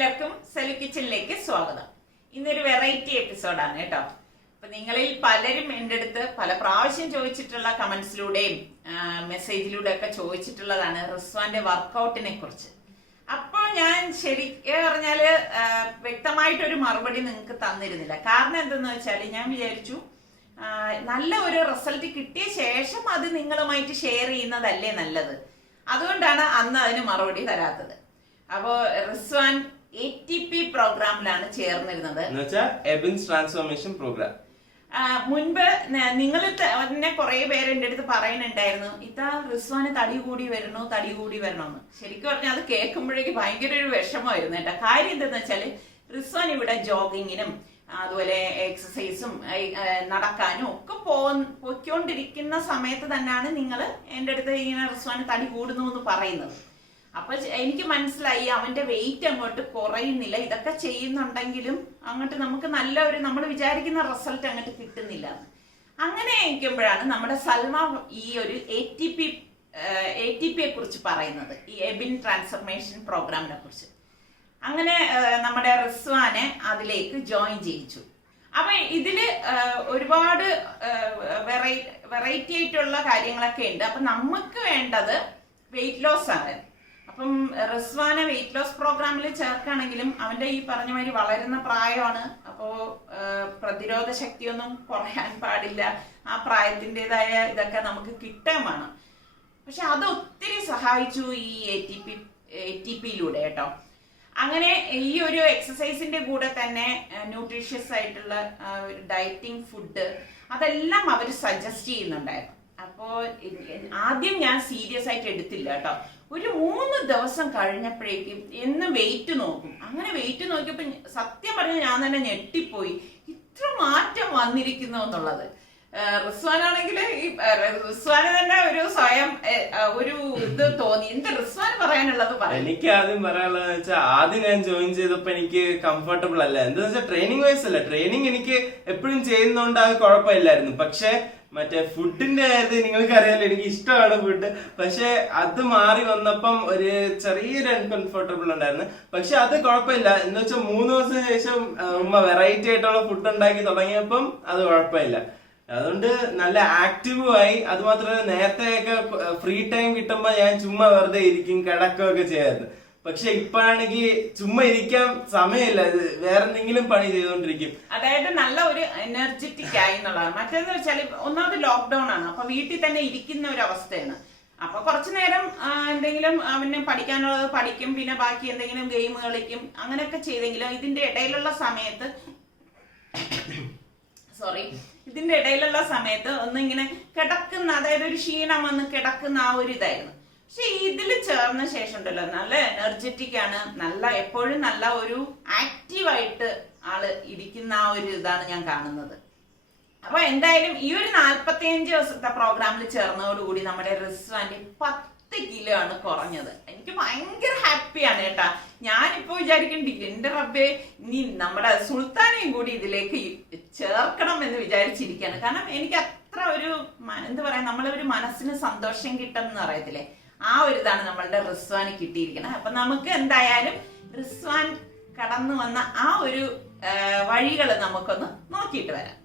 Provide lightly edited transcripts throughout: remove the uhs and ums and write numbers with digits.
എല്ലാവർക്കും സലു കിച്ചണിലേക്ക് സ്വാഗതം. ഇന്നൊരു വെറൈറ്റി എപ്പിസോഡാണ് കേട്ടോ. അപ്പൊ നിങ്ങളിൽ പലരും എൻ്റെ അടുത്ത് പല പ്രാവശ്യം ചോദിച്ചിട്ടുള്ള കമന്റ്സിലൂടെയും മെസ്സേജിലൂടെ ഒക്കെ ചോദിച്ചിട്ടുള്ളതാണ് റിസ്വാന്റെ വർക്കൗട്ടിനെ കുറിച്ച്. അപ്പോൾ ഞാൻ ശരിക്കും പറഞ്ഞാല് വ്യക്തമായിട്ടൊരു മറുപടി നിങ്ങൾക്ക് തന്നിരുന്നില്ല. കാരണം എന്തെന്ന് വെച്ചാൽ ഞാൻ വിചാരിച്ചു നല്ല ഒരു റിസൾട്ട് കിട്ടിയ ശേഷം അത് നിങ്ങളുമായിട്ട് ഷെയർ ചെയ്യുന്നതല്ലേ നല്ലത്. അതുകൊണ്ടാണ് അന്ന് അതിന് മറുപടി തരാത്തത്. അപ്പോ റിസ്വാൻ ATP പ്രോഗ്രാമിലാണ് ചേർന്നിരുന്നത്. Abin's transformation programme. മുൻപ് നിങ്ങൾ തന്നെ കുറെ പേര് എൻ്റെ അടുത്ത് പറയുന്നുണ്ടായിരുന്നു, ഇതാ റിസ്വാന് തടി കൂടി വരണമെന്ന്. ശരിക്കും പറഞ്ഞാൽ അത് കേൾക്കുമ്പോഴേക്ക് ഭയങ്കര ഒരു വിഷമമായിരുന്നു കേട്ടോ. കാര്യം എന്താന്ന് വെച്ചാല് റിസ്വാൻ ഇവിടെ ജോഗിങ്ങിനും അതുപോലെ എക്സസൈസും നടക്കാനും ഒക്കെ പൊയ്ക്കൊണ്ടിരിക്കുന്ന സമയത്ത് തന്നെയാണ് നിങ്ങൾ എൻ്റെ അടുത്ത് ഇങ്ങനെ റിസ്വാന് തടി കൂടുന്നു എന്ന് പറയുന്നത്. അപ്പൊ എനിക്ക് മനസ്സിലായി അവന്റെ വെയിറ്റ് അങ്ങോട്ട് കുറയുന്നില്ല. ഇതൊക്കെ ചെയ്യുന്നുണ്ടെങ്കിലും അങ്ങോട്ട് നമുക്ക് നല്ല ഒരു നമ്മൾ വിചാരിക്കുന്ന റിസൾട്ട് അങ്ങോട്ട് കിട്ടുന്നില്ല. അങ്ങനെ ഇരിക്കുമ്പോഴാണ് നമ്മുടെ സൽമ ഈ ഒരു ATPയെ കുറിച്ച് പറയുന്നത്, ഈ എബിൻ ട്രാൻസ്ഫർമേഷൻ പ്രോഗ്രാമിനെ കുറിച്ച്. അങ്ങനെ നമ്മുടെ റിസ്വാനെ അതിലേക്ക് ജോയിൻ ചെയ്യിച്ചു. അപ്പൊ ഇതില് ഒരുപാട് വെറൈറ്റി ആയിട്ടുള്ള കാര്യങ്ങളൊക്കെ ഉണ്ട്. അപ്പൊ നമുക്ക് വേണ്ടത് വെയിറ്റ് ലോസ് ആണ്. അപ്പം റിസ്വാനെ വെയിറ്റ് ലോസ് പ്രോഗ്രാമിൽ ചേർക്കുകയാണെങ്കിലും അവന്റെ ഈ പറഞ്ഞ മാതിരി വളരുന്ന പ്രായമാണ്. അപ്പോ പ്രതിരോധ ശക്തിയൊന്നും കുറയാൻ പാടില്ല. ആ പ്രായത്തിൻ്റെതായ ഇതൊക്കെ നമുക്ക് കിട്ടാൻ വേണം. പക്ഷെ അത് ഒത്തിരി സഹായിച്ചു ഈ ATPയിലൂടെ കേട്ടോ. അങ്ങനെ ഈ ഒരു എക്സസൈസിന്റെ കൂടെ തന്നെ ന്യൂട്രീഷ്യസ് ആയിട്ടുള്ള ഡയറ്റിംഗ് ഫുഡ് അതെല്ലാം അവർ സജസ്റ്റ് ചെയ്യുന്നുണ്ടായിരുന്നു. അപ്പോ ആദ്യം ഞാൻ സീരിയസ് ആയിട്ട് എടുത്തില്ല കേട്ടോ. ഒരു 3 ദിവസം കഴിഞ്ഞപ്പോഴേക്കും എന്ന് വെയിറ്റ് നോക്കും. അങ്ങനെ വെയിറ്റ് നോക്കിയപ്പോ സത്യം പറഞ്ഞ ഞാൻ തന്നെ ഞെട്ടിപ്പോയി, ഇത്ര മാറ്റം വന്നിരിക്കുന്നു എന്നുള്ളത്. റിസ്വാനാണെങ്കിൽ റിസ്വാന് തന്നെ ഒരു സ്വയം ഒരു ഇത് തോന്നി. എന്ത് റിസ്വാൻ പറയാനുള്ളത് പറയാം. എനിക്ക് ആദ്യം പറയാനുള്ളത് വെച്ചാൽ ആദ്യം ഞാൻ ജോയിൻ ചെയ്തപ്പോ എനിക്ക് കംഫർട്ടബിൾ അല്ല. എന്താ വെച്ചാൽ ട്രെയിനിങ് വൈസ് അല്ല, ട്രെയിനിങ് എനിക്ക് എപ്പോഴും ചെയ്യുന്നോണ്ട് അത് കുഴപ്പമില്ലായിരുന്നു. പക്ഷെ മറ്റേ ഫുഡിന്റെ കാര്യത്തിൽ നിങ്ങൾക്ക് അറിയാലോ, എനിക്ക് ഇഷ്ടമാണ് ഫുഡ്. പക്ഷെ അത് മാറി വന്നപ്പം ഒരു ചെറിയൊരു അൺകംഫർട്ടബിൾ ഉണ്ടായിരുന്നു. പക്ഷെ അത് കുഴപ്പമില്ല. എന്ന് വെച്ചാൽ 3 ദിവസത്തിന് ശേഷം ഉമ്മ വെറൈറ്റി ആയിട്ടുള്ള ഫുഡ് ഉണ്ടാക്കി തുടങ്ങിയപ്പം അത് കുഴപ്പമില്ല. അതുകൊണ്ട് നല്ല ആക്റ്റീവും ആയി. അത് മാത്രമല്ല നേരത്തെയൊക്കെ ഫ്രീ ടൈം കിട്ടുമ്പോ ഞാൻ ചുമ്മാ വെറുതെ ഇരിക്കും, കിടക്കുകയൊക്കെ ചെയ്യായിരുന്നു. പക്ഷെ ഇപ്പോഴാണെങ്കിൽ ചുമ്മാ ഇരിക്കാൻ സമയമില്ല, വേറെ എന്തെങ്കിലും പണി ചെയ്തോണ്ടിരിക്കും. അതായത് നല്ല ഒരു എനർജറ്റിക് ആയി എന്നുള്ളതാണ്. മറ്റേന്ന് വെച്ചാൽ ഒന്നാമത് ലോക്ക്ഡൌൺ ആണ്. അപ്പൊ വീട്ടിൽ തന്നെ ഇരിക്കുന്ന ഒരു അവസ്ഥയാണ്. അപ്പൊ കുറച്ചു നേരം എന്തെങ്കിലും അവന് പഠിക്കാനുള്ളത് പഠിക്കും, പിന്നെ ബാക്കി എന്തെങ്കിലും ഗെയിം കളിക്കും, അങ്ങനെയൊക്കെ ചെയ്തെങ്കിലും ഇതിന്റെ ഇടയിലുള്ള സമയത്ത് ഒന്നിങ്ങനെ കിടക്കുന്ന, അതായത് ഒരു ക്ഷീണം വന്ന് കിടക്കുന്ന ആ ഒരു ഇതായിരുന്നു. പക്ഷെ ഇതിൽ ചേർന്ന ശേഷം ഉണ്ടല്ലോ നല്ല എനർജറ്റിക് ആണ്, നല്ല എപ്പോഴും നല്ല ഒരു ആക്റ്റീവായിട്ട് ആള് ഇരിക്കുന്ന ആ ഒരു ഇതാണ് ഞാൻ കാണുന്നത്. അപ്പൊ എന്തായാലും ഈ ഒരു 45 ദിവസത്തെ പ്രോഗ്രാമിൽ ചേർന്നതോടുകൂടി നമ്മുടെ റിസ്വാന്റെ 10 കിലോ ആണ് കുറഞ്ഞത്. എനിക്ക് ഭയങ്കര ഹാപ്പിയാണ് കേട്ടാ. ഞാനിപ്പോ വിചാരിക്കണ്ടില്ല, എന്റെ റബ്ബേ ഇനി നമ്മുടെ സുൽത്താനെയും കൂടി ഇതിലേക്ക് ചേർക്കണം എന്ന് വിചാരിച്ചിരിക്കുകയാണ്. കാരണം എനിക്ക് അത്ര ഒരു എന്താ പറയാ, നമ്മളൊരു മനസ്സിന് സന്തോഷം കിട്ടും എന്ന് പറയത്തില്ലേ, ആ ഒരു ഇതാണ് നമ്മളുടെ റിസ്വാന് കിട്ടിയിരിക്കുന്നത്. അപ്പൊ നമുക്ക് എന്തായാലും റിസ്വാൻ കടന്നു വന്ന ആ ഒരു വഴികൾ നമുക്കൊന്ന് നോക്കിയിട്ട് വരാം.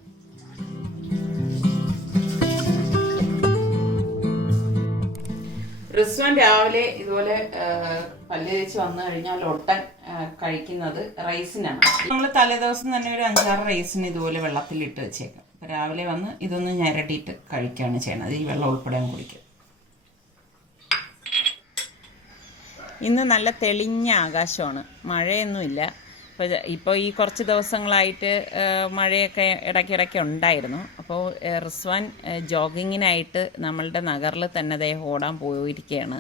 റിസ്വാൻ രാവിലെ ഇതുപോലെ പല്ല് തേച്ച് വന്നു കഴിഞ്ഞാൽ ഒട്ടൻ കഴിക്കുന്നത് റൈസിനാണ്. നമ്മൾ തലേദിവസം തന്നെ ഒരു 5-6 റൈസിന് ഇതുപോലെ വെള്ളത്തിലിട്ട് വെച്ചേക്കാം. അപ്പൊ രാവിലെ വന്ന് ഇതൊന്ന് ഞരട്ടിയിട്ട് കഴിക്കുകയാണ് ചെയ്യണത്. ഈ വെള്ളം ഉൾപ്പെടെ കുടിക്കും. ഇന്ന് നല്ല തെളിഞ്ഞ ആകാശമാണ്, മഴയൊന്നുമില്ല. ഇപ്പോൾ ഈ കുറച്ച് ദിവസങ്ങളായിട്ട് മഴയൊക്കെ ഇടയ്ക്കിടയ്ക്ക് ഉണ്ടായിരുന്നു. അപ്പോൾ റിസ്വാൻ ജോഗിങ്ങിനായിട്ട് നമ്മളുടെ നഗറിൽ തന്നെ ഓടാൻ പോയിരിക്കുകയാണ്.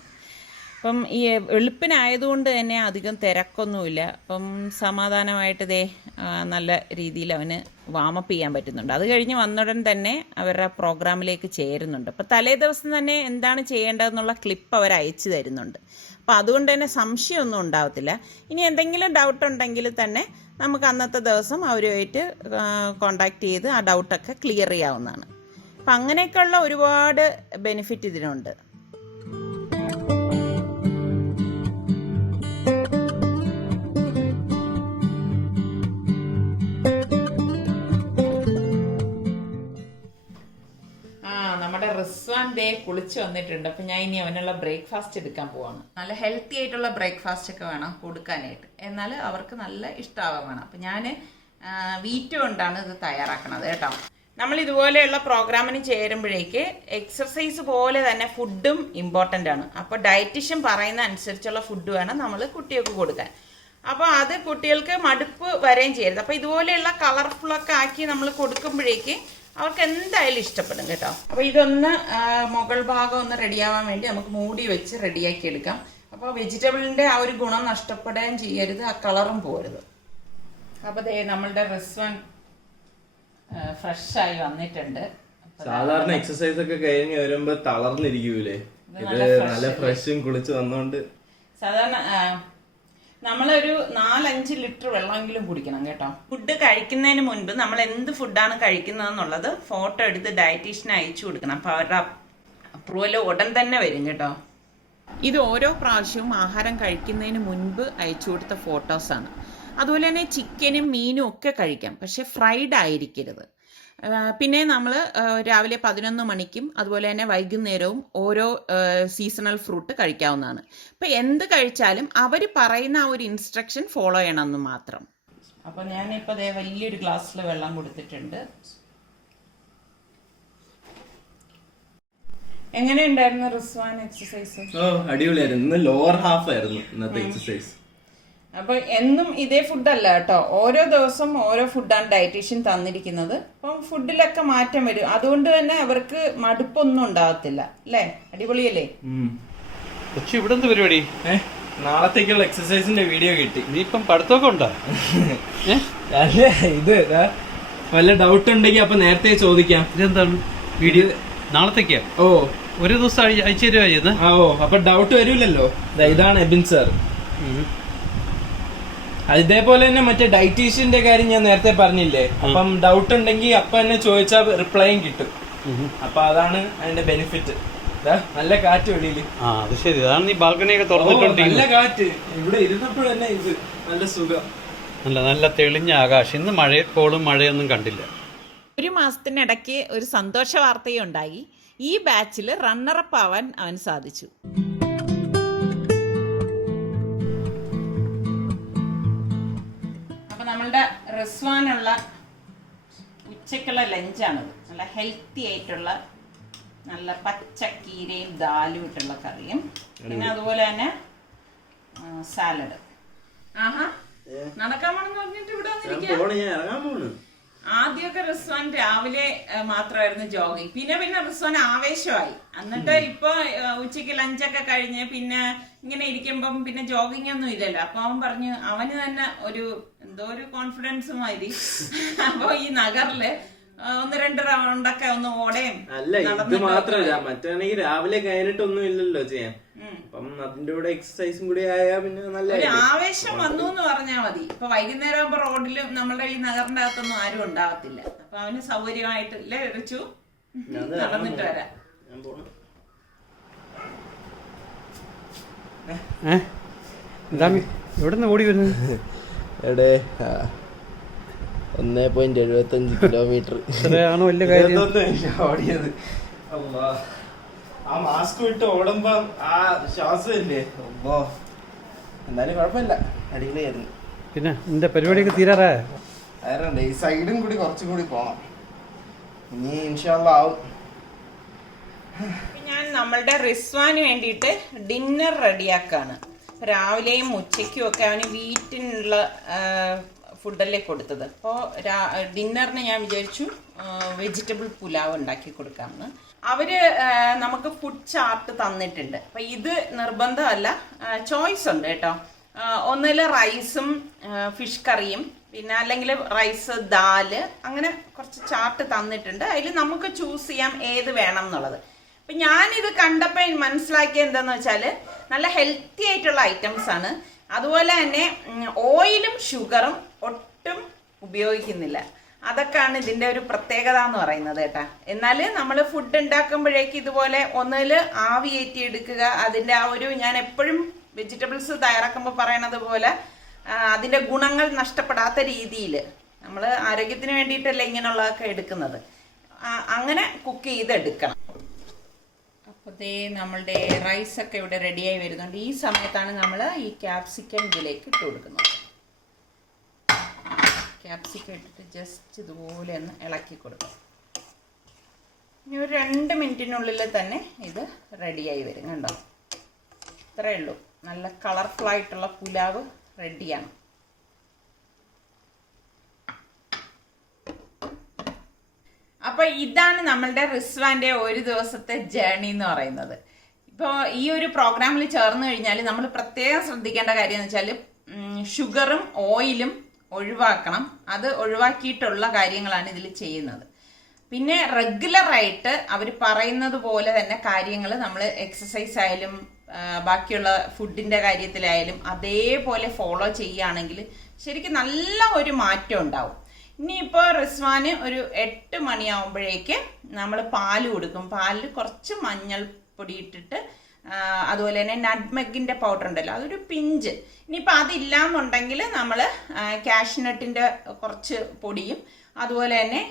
അപ്പം ഈ വെളുപ്പിനായതുകൊണ്ട് തന്നെ അധികം തിരക്കൊന്നുമില്ല. അപ്പം സമാധാനമായിട്ട് നല്ല രീതിയിൽ അവന് വാമപ്പ് ചെയ്യാൻ പറ്റുന്നുണ്ട്. അത് കഴിഞ്ഞ് വന്നുടൻ തന്നെ അവരുടെ പ്രോഗ്രാമിലേക്ക് ചേരുന്നുണ്ട്. അപ്പം തലേ ദിവസം തന്നെ എന്താണ് ചെയ്യേണ്ടതെന്നുള്ള ക്ലിപ്പ് അവർ അയച്ചു തരുന്നുണ്ട്. അപ്പം അതുകൊണ്ട് തന്നെ സംശയമൊന്നും ഉണ്ടാവത്തില്ല. ഇനി എന്തെങ്കിലും ഡൗട്ട് ഉണ്ടെങ്കിൽ തന്നെ നമുക്ക് അന്നത്തെ ദിവസം അവരുമായിട്ട് കോണ്ടാക്ട് ചെയ്ത് ആ ഡൗട്ടൊക്കെ ക്ലിയർ ചെയ്യാവുന്നതാണ്. അപ്പം അങ്ങനെയൊക്കെയുള്ള ഒരുപാട് ബെനിഫിറ്റ് ഇതിനുണ്ട്. ദേ കുളിച്ച് വന്നിട്ടുണ്ട്. അപ്പം ഞാൻ ഇനി അവനുള്ള ബ്രേക്ക്ഫാസ്റ്റ് എടുക്കാൻ പോവാണ്. നല്ല ഹെൽത്തി ആയിട്ടുള്ള ബ്രേക്ക്ഫാസ്റ്റ് ഒക്കെ വേണം കൊടുക്കാനായിട്ട്, എന്നാൽ അവർക്ക് നല്ല ഇഷ്ടമാവാൻ വേണം. അപ്പം ഞാൻ വീറ്റ് കൊണ്ടാണ് ഇത് തയ്യാറാക്കണത് കേട്ടോ. നമ്മൾ ഇതുപോലെയുള്ള പ്രോഗ്രാമിന് ചേരുമ്പോഴേക്ക് എക്സർസൈസ് പോലെ തന്നെ ഫുഡും ഇമ്പോർട്ടൻ്റ് ആണ്. അപ്പോൾ ഡയറ്റീഷ്യൻ പറയുന്ന അനുസരിച്ചുള്ള ഫുഡ് വേണം നമ്മൾ കുട്ടികൾക്ക് കൊടുക്കാൻ. അപ്പോൾ അത് കുട്ടികൾക്ക് മടുപ്പ് വരെയും ചെയ്യരുത്. അപ്പോൾ ഇതുപോലെയുള്ള കളർഫുള്ളൊക്കെ ആക്കി നമ്മൾ കൊടുക്കുമ്പോഴേക്ക് അവർക്ക് എന്തായാലും ഇഷ്ടപ്പെടും കേട്ടോ. അപ്പോൾ ഇതൊന്ന് മുകൾ ഭാഗം ഒന്ന് റെഡിയാവാൻ വേണ്ടി നമുക്ക് മൂടി വെച്ച് റെഡിയാക്കി എടുക്കാം. അപ്പോൾ വെജിറ്റബിളിൻ്റെ ആ ഒരു ഗുണം നഷ്ടപ്പെടുകയും ചെയ്യരുത്, ആ കളറും പോരുത്. അപ്പോൾ ദേ നമ്മളുടെ റിസ്വാൻ ഫ്രഷായി വന്നിട്ടുണ്ട്. സാധാരണ എക്സസൈസ് ഒക്കെ കഴിഞ്ഞ് വരുമ്പോ തളർന്നിരിക്കൂലേ, ഇത് നല്ല ഫ്രഷും കുളിച്ച് വന്നോണ്ട്. സാധാരണ നമ്മളൊരു 4-5 ലിറ്റർ വെള്ളമെങ്കിലും കുടിക്കണം കേട്ടോ. ഫുഡ് കഴിക്കുന്നതിന് മുൻപ് നമ്മൾ എന്ത് ഫുഡാണ് കഴിക്കുന്നതെന്നുള്ളത് ഫോട്ടോ എടുത്ത് ഡയറ്റീഷ്യന് അയച്ചു കൊടുക്കണം. അപ്പോൾ അവരുടെ അപ്രൂവൽ ഉടൻ തന്നെ വരും കേട്ടോ. ഇത് ഓരോ പ്രാവശ്യവും ആഹാരം കഴിക്കുന്നതിന് മുൻപ് അയച്ചു കൊടുത്ത ഫോട്ടോസാണ്. അതുപോലെ തന്നെ ചിക്കനും മീനും ഒക്കെ കഴിക്കാം, പക്ഷെ ഫ്രൈഡ് ആയിരിക്കരുത്. പിന്നെ നമ്മൾ രാവിലെ 11 മണിക്കും അതുപോലെ തന്നെ വൈകുന്നേരവും ഓരോ സീസണൽ ഫ്രൂട്ട് കഴിക്കാവുന്നതാണ്. അപ്പം എന്ത് കഴിച്ചാലും അവർ പറയുന്ന ആ ഒരു ഇൻസ്ട്രക്ഷൻ ഫോളോ ചെയ്യണമെന്ന് മാത്രം. അപ്പം ഞാനിപ്പോൾ ദേ വലിയൊരു ഗ്ലാസ്സിൽ വെള്ളം കൊടുത്തിട്ടുണ്ട്. എങ്ങനെയുണ്ടായിരുന്നു റിസ്വാൻ എക്സസൈസ്? അടിപൊളിയായിരുന്നു. ഇന്ന് ലോവർ ഹാഫ് ആയിരുന്നു ഇന്നത്തെ എക്സസൈസ്. അപ്പൊ എന്നും ഇതേ ഫുഡല്ല കേട്ടോ, ഓരോ ദിവസം ഓരോ ഫുഡാണ് ഡയറ്റീഷ്യൻ തന്നിരിക്കുന്നത്. അപ്പം ഫുഡിലൊക്കെ മാറ്റം വരും, അതുകൊണ്ട് തന്നെ അവർക്ക് മടുപ്പൊന്നും ഉണ്ടാകത്തില്ല അല്ലേ? അടിപൊളിയല്ലേ? പക്ഷെ ഇവിടെ എന്ത് പരിപാടി? നാളത്തേക്കുള്ള എക്സസൈസിന്റെ വീഡിയോ കിട്ടി. നീ ഇപ്പം പഠിത്തമൊക്കെ ഉണ്ടോ? അല്ലേ, ഇത് വല്ല ഡൗട്ട് ഉണ്ടെങ്കിൽ അപ്പൊ നേരത്തെ ചോദിക്കാം. ഇതെന്താണ് വീഡിയോ? നാളത്തേക്കാ? ഓ, ഒരു ദിവസം അയച്ചു തരുവാ ചെയ്യുന്നത്. ഓ, അപ്പൊ ഡൗട്ട് വരൂലല്ലോ. ഇതാണ് എബിൻ സാർ. അതേപോലെ തന്നെ മറ്റേ ഡയറ്റീഷ്യന്റെ കാര്യം ഞാൻ നേരത്തെ പറഞ്ഞില്ലേ, അപ്പം ഡൗട്ട് ഉണ്ടെങ്കിൽ അപ്പൊ തന്നെ ചോദിച്ചാൽ റിപ്ലൈയും കിട്ടും. അപ്പൊ അതാണ് അതിന്റെ ബെനിഫിറ്റ്. നല്ല കാറ്റ് വെളിയില്. അത് ശരി, അതാണ് നീ ബാൽക്കണിയൊക്കെ തുറന്നിട്ടുണ്ട്. നല്ല കാറ്റ് ഇവിടെ ഇരുന്നപ്പോൾ തന്നെ ഇത് നല്ല സുഖം. നല്ല തെളിഞ്ഞ ആകാശം. ഇന്ന് മഴക്കോളും മഴയൊന്നും കണ്ടില്ല. ഒരു മാസത്തിനിടയ്ക്ക് ഒരു സന്തോഷ വാർത്തയും ഉണ്ടായി. ഈ ബാച്ചിൽ റണ്ണറപ്പ് ആവാൻ അവൻ സാധിച്ചു. നമ്മളുടെ റിസ്വാനുള്ള ഉച്ചക്കുള്ള ലഞ്ചാണിത്. നല്ല ഹെൽത്തി ആയിട്ടുള്ള നല്ല പച്ചക്കീരയും ദാലും ഇട്ടുള്ള കറിയും, പിന്നെ അതുപോലെ തന്നെ സാലഡ്. ആഹാ, നടക്കാൻ പോണെന്ന് പറഞ്ഞിട്ട് ഇവിടെ വന്നിരിക്കുക. ആദ്യമൊക്കെ റിസ്വാൻ രാവിലെ മാത്രമായിരുന്നു ജോഗിങ്, പിന്നെ റിസ്വാൻ ആവേശമായി. എന്നിട്ട് ഇപ്പൊ ഉച്ചയ്ക്ക് ലഞ്ചൊക്കെ കഴിഞ്ഞ് പിന്നെ ഇങ്ങനെ ഇരിക്കുമ്പം പിന്നെ ജോഗിങ് ഒന്നും ഇല്ലല്ലോ. അപ്പൊ അവൻ പറഞ്ഞു അവന് തന്നെ എന്തോ ഒരു കോൺഫിഡൻസ് മാതിരി. അപ്പൊ ഈ നഗറില് 1-2 റൗണ്ടൊക്കെ ഒന്ന് ഓടേം. അല്ല, ഇത് മാത്രമല്ല, മറ്റാണെങ്കിൽ രാവിലെ കഴിഞ്ഞിട്ടൊന്നും ഇല്ലല്ലോ ചെയ്യാൻ. അപ്പം അതിന്റെ കൂടെ എക്സസൈസും കൂടി ആയാ പിന്നെ നല്ല ഒരു ആവേശം വന്നു എന്ന് പറഞ്ഞാൽ മതി. ഇപ്പൊ വൈകുന്നേരം ആകുമ്പോ റോഡിലും നമ്മുടെ ഈ നഗറിന്റെ അകത്തൊന്നും ആരും ഉണ്ടാവത്തില്ല. അപ്പൊ അവന് സൗകര്യമായിട്ട് ഇല്ലേ റിച്ചു നടന്നിട്ട് വരാം. എവിടെ ഓടി വരുന്നത്? 1.75 കിലോമീറ്റർ വലിയ കാര്യം ഓടിയത്. ആ മാസ്ക് വിട്ട് ഓടുമ്പോ ആ ശ്വാസം ഇല്ലേ, എന്നാലും കുഴപ്പമില്ല, അടിപൊളിയായിരുന്നു. പിന്നെ നിന്റെ പരിപാടിയൊക്കെ തീരാറായ? ഈ സൈഡും കൂടി കുറച്ചും കൂടി പോണം, ഇനി ഇൻഷാ അല്ലാ ആവും. ഞാൻ നമ്മളുടെ റിസ്വാന് വേണ്ടിയിട്ട് ഡിന്നർ റെഡിയാക്കാണ്. രാവിലെയും ഉച്ചയ്ക്കും ഒക്കെ അവന് വീട്ടിനുള്ള ഫുഡല്ലേ കൊടുത്തത്. അപ്പോൾ ഡിന്നറിന് ഞാൻ വിചാരിച്ചു വെജിറ്റബിൾ പുലാവ് ഉണ്ടാക്കി കൊടുക്കാമെന്ന്. അവര് നമുക്ക് ഫുഡ് ചാർട്ട് തന്നിട്ടുണ്ട്. അപ്പം ഇത് നിർബന്ധമല്ല, ചോയ്സ് ഉണ്ട് കേട്ടോ. ഒന്നിൽ റൈസും ഫിഷ് കറിയും, പിന്നെ അല്ലെങ്കിൽ റൈസ് ദാല്, അങ്ങനെ കുറച്ച് ചാർട്ട് തന്നിട്ടുണ്ട്. അതിൽ നമുക്ക് ചൂസ് ചെയ്യാം ഏത് വേണം എന്നുള്ളത്. അപ്പം ഞാനിത് കണ്ടപ്പോൾ മനസ്സിലാക്കിയത് എന്താണെന്ന് വെച്ചാൽ നല്ല ഹെൽത്തി ആയിട്ടുള്ള ഐറ്റംസ് ആണ്. അതുപോലെ തന്നെ ഓയിലും ഷുഗറും ഒട്ടും ഉപയോഗിക്കുന്നില്ല. അതൊക്കെയാണ് ഇതിൻ്റെ ഒരു പ്രത്യേകത എന്ന് പറയുന്നത് കേട്ടാ. എന്നാൽ നമ്മൾ ഫുഡ് ഉണ്ടാക്കുമ്പോഴേക്ക് ഇതുപോലെ ഒന്നിൽ ആവി കയറ്റി എടുക്കുക. അതിൻ്റെ ആ ഒരു, ഞാൻ എപ്പോഴും വെജിറ്റബിൾസ് തയ്യാറാക്കുമ്പോൾ പറയണത് പോലെ അതിൻ്റെ ഗുണങ്ങൾ നഷ്ടപ്പെടാത്ത രീതിയിൽ നമ്മൾ ആരോഗ്യത്തിന് വേണ്ടിയിട്ടല്ലേ ഇങ്ങനെയുള്ളതൊക്കെ എടുക്കുന്നത്. അങ്ങനെ കുക്ക് ചെയ്തെടുക്കണം. അതേ നമ്മളുടെ റൈസൊക്കെ ഇവിടെ റെഡിയായി വരുന്നുണ്ട്. ഈ സമയത്താണ് നമ്മൾ ഈ ക്യാപ്സിക്കം ഇതിലേക്ക് ഇട്ട് കൊടുക്കുന്നത്. ക്യാപ്സിക്കം ഇട്ടിട്ട് ജസ്റ്റ് ഇതുപോലെ ഒന്ന് ഇളക്കി കൊടുക്കും. ഇനി ഒരു 2 മിനിറ്റിനുള്ളിൽ തന്നെ ഇത് റെഡിയായി വരും. കണ്ടോ, ഇത്രയേ ഉള്ളൂ. നല്ല കളർഫുള്ളായിട്ടുള്ള പുലാവ് റെഡിയാണ്. അപ്പോൾ ഇതാണ് നമ്മളുടെ റിസ്വാന്റെ ഒരു ദിവസത്തെ ജേർണി എന്ന് പറയുന്നത്. ഇപ്പോൾ ഈ ഒരു പ്രോഗ്രാമിൽ ചേർന്ന് കഴിഞ്ഞാൽ നമ്മൾ പ്രത്യേകം ശ്രദ്ധിക്കേണ്ട കാര്യം എന്ന് വെച്ചാൽ ഷുഗറും ഓയിലും ഒഴിവാക്കണം. അത് ഒഴിവാക്കിയിട്ടുള്ള കാര്യങ്ങളാണ് ഇതിൽ ചെയ്യുന്നത്. പിന്നെ റെഗുലറായിട്ട് അവർ പറയുന്നത് പോലെ തന്നെ കാര്യങ്ങൾ നമ്മൾ എക്സസൈസ് ആയാലും ബാക്കിയുള്ള ഫുഡിൻ്റെ കാര്യത്തിലായാലും അതേപോലെ ഫോളോ ചെയ്യുകയാണെങ്കിൽ ശരിക്കും നല്ല ഒരു മാറ്റം ഉണ്ടാവും. ഇനിയിപ്പോൾ റിസ്വാന് ഒരു 8 മണിയാവുമ്പോഴേക്ക് നമ്മൾ പാല് കൊടുക്കും. പാലിൽ കുറച്ച് മഞ്ഞൾപ്പൊടി ഇട്ടിട്ട് അതുപോലെ തന്നെ നട്ട്മെഗിൻ്റെ പൗഡർ ഉണ്ടല്ലോ, അതൊരു പിഞ്ച്. ഇനിയിപ്പോൾ അതില്ലാന്നുണ്ടെങ്കിൽ നമ്മൾ കാഷ്നട്ടിൻ്റെ കുറച്ച് പൊടിയും അതുപോലെ തന്നെ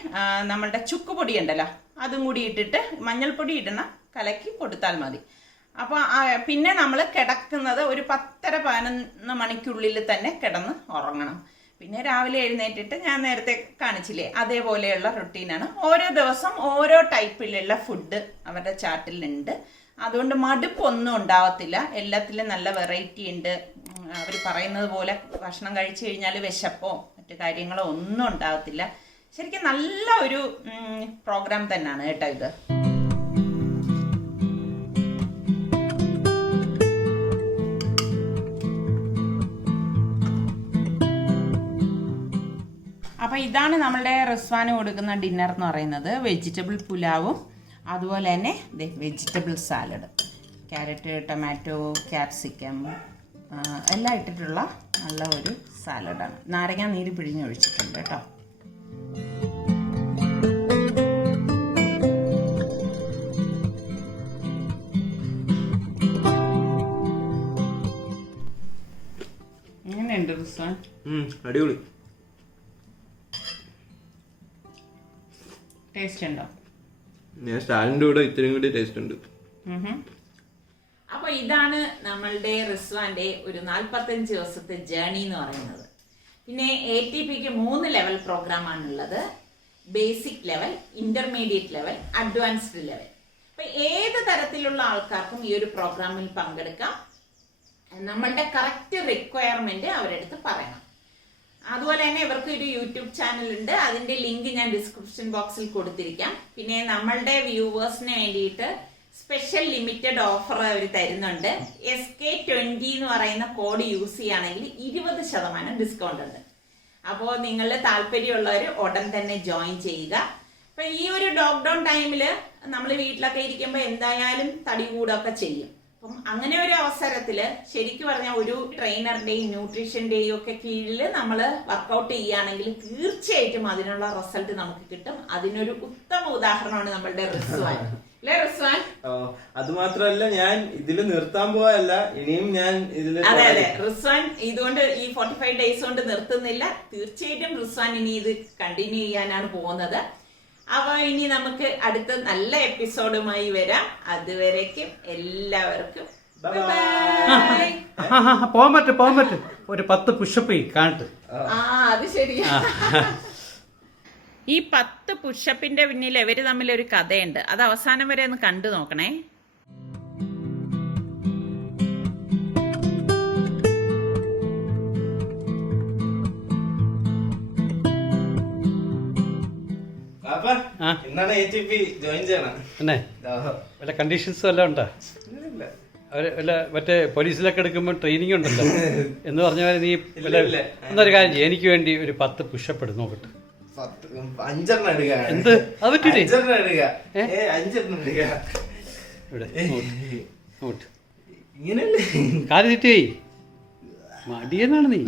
നമ്മളുടെ ചുക്കുപൊടി ഉണ്ടല്ലോ അതും കൂടി ഇട്ടിട്ട് മഞ്ഞൾപ്പൊടി ഇടണം, കലക്കി കൊടുത്താൽ മതി. അപ്പോൾ പിന്നെ നമ്മൾ കിടക്കുന്നത് ഒരു 10-11 മണിക്കുള്ളിൽ തന്നെ കിടന്ന് ഉറങ്ങണം. പിന്നെ രാവിലെ എഴുന്നേറ്റിട്ട് ഞാൻ നേരത്തെ കാണിച്ചില്ലേ അതേപോലെയുള്ള റുട്ടീനാണ്. ഓരോ ദിവസം ഓരോ ടൈപ്പിലുള്ള ഫുഡ് അവരുടെ ചാർട്ടിലുണ്ട്. അതുകൊണ്ട് മടുപ്പൊന്നും ഉണ്ടാവത്തില്ല. എല്ലാത്തിലും നല്ല വെറൈറ്റി ഉണ്ട്. അവർ പറയുന്നത് പോലെ ഭക്ഷണം കഴിച്ചു കഴിഞ്ഞാൽ വിശപ്പോ മറ്റു കാര്യങ്ങളോ ഒന്നും ഉണ്ടാവത്തില്ല. ശരിക്കും നല്ല ഒരു പ്രോഗ്രാം തന്നെയാണ് കേട്ടോ ഇത്. അപ്പോൾ ഇതാണ് നമ്മളുടെ റിസ്വാന് കൊടുക്കുന്ന ഡിന്നർ എന്ന് പറയുന്നത്. വെജിറ്റബിൾ പുലാവും അതുപോലെ തന്നെ vegetable salad, carrot, tomato, capsicum എല്ലാം ഇട്ടിട്ടുള്ള നല്ല ഒരു സാലഡാണ്. നാരങ്ങ നീര് പിഴിഞ്ഞൊഴിച്ചിട്ടുണ്ട് കേട്ടോ. എങ്ങനെയുണ്ട് റിസ്വാൻ? അടിപൊളി. ടേസ്റ്റ് ഉണ്ടോ? സ്റ്റാലിൻ്റെ കൂടെ ഇത്രയും കൂടി ടേസ്റ്റ് ഉണ്ട്. അപ്പൊ ഇതാണ് നമ്മളുടെ റിസ്വാന്റെ ഒരു 45 ദിവസത്തെ ജേർണി എന്ന് പറയുന്നത്. പിന്നെ ATPക്ക് 3 ലെവൽ പ്രോഗ്രാം ആണുള്ളത്. Basic level, intermediate level, advanced level. അപ്പൊ ഏത് തരത്തിലുള്ള ആൾക്കാർക്കും ഈ ഒരു പ്രോഗ്രാമിൽ പങ്കെടുക്കാം. നമ്മളുടെ കറക്റ്റ് റിക്വയർമെന്റ് അവരെടുത്ത് പറയണം. അതുപോലെ തന്നെ ഇവർക്ക് ഒരു യൂട്യൂബ് ചാനൽ ഉണ്ട്. അതിന്റെ ലിങ്ക് ഞാൻ ഡിസ്ക്രിപ്ഷൻ ബോക്സിൽ കൊടുത്തിരിക്കാം. പിന്നെ നമ്മളുടെ വ്യൂവേഴ്സിന് വേണ്ടിയിട്ട് സ്പെഷ്യൽ ലിമിറ്റഡ് ഓഫർ അവർ തരുന്നുണ്ട്. SK20 എന്ന് പറയുന്ന കോഡ് യൂസ് ചെയ്യുകയാണെങ്കിൽ 20% ഡിസ്കൗണ്ട് ഉണ്ട്. അപ്പോൾ നിങ്ങൾ താല്പര്യമുള്ളവർ ഉടൻ തന്നെ ജോയിൻ ചെയ്യുക. അപ്പൊ ഈ ഒരു ലോക്ക്ഡൌൺ ടൈമിൽ നമ്മൾ വീട്ടിലൊക്കെ ഇരിക്കുമ്പോൾ എന്തായാലും തടി കൂടുകയൊക്കെ ചെയ്യും. അപ്പം അങ്ങനെ ഒരു അവസരത്തില് ശരിക്കും പറഞ്ഞാൽ ഒരു ട്രെയിനറുടെയും ന്യൂട്രീഷന്റെയും ഒക്കെ കീഴിൽ നമ്മൾ വർക്കൗട്ട് ചെയ്യുകയാണെങ്കിൽ തീർച്ചയായിട്ടും അതിനുള്ള റിസൾട്ട് നമുക്ക് കിട്ടും. അതിനൊരു ഉത്തമ ഉദാഹരണമാണ് നമ്മളുടെ റിസ്വാൻ. അല്ലേ റിസ്വാൻ? അത് മാത്രമല്ല, ഞാൻ ഇതിൽ നിർത്താൻ പോവല്ല, ഇനിയും ഞാൻ ഇതിൽ. അതെ അതെ, റിസ്വാൻ ഇതുകൊണ്ട് ഈ 45 ഡേയ്സ് കൊണ്ട് നിർത്തുന്നില്ല. തീർച്ചയായിട്ടും റിസ്വാൻ ഇനി ഇത് കണ്ടിന്യൂ ചെയ്യാനാണ് പോകുന്നത്. അപ്പൊ ഇനി നമുക്ക് അടുത്ത നല്ല എപ്പിസോഡുമായി വരാം. അതുവരേക്കും എല്ലാവർക്കും പോകാൻ പറ്റും. ഒരു 10 പുഷപ്പ് കാണട്ടെ. അത് ശരിയാ. ഈ 10 പുഷപ്പിന്റെ പിന്നിൽ ഇവര് തമ്മിലൊരു കഥയുണ്ട്. അത് അവസാനം വരെ ഒന്ന് കണ്ടു നോക്കണേ. എന്നാണ് ATP ജോയിൻ ചെയ്യണം. പിന്നെ വല്ല കണ്ടീഷൻസ് വല്ലതും ഉണ്ടോ? അവര് വല്ല മറ്റേ പോലീസിലൊക്കെ എടുക്കുമ്പോൾ ട്രെയിനിങ് ഉണ്ടല്ലോ എന്ന് പറഞ്ഞ പോലെ നീ എന്നൊരു കാര്യം ചെയ്യും. എനിക്ക് വേണ്ടി ഒരു 10 പുഷപ്പ് എടുത്ത് നോക്കട്ടെ. 5 എടുക്കുക. എന്ത് അത് പറ്റൂലേ? 5 എടുക്കുക. 5 എടുക്കുക. ഇവിടെ ഇങ്ങനെയല്ലേ കാല് തെറ്റി മടിയെന്നാണ് നീ.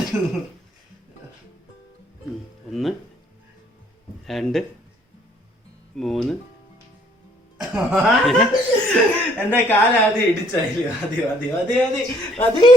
1 2 3 എന്റെ കാലാദ്യം ഇടിച്ചായി. അതെ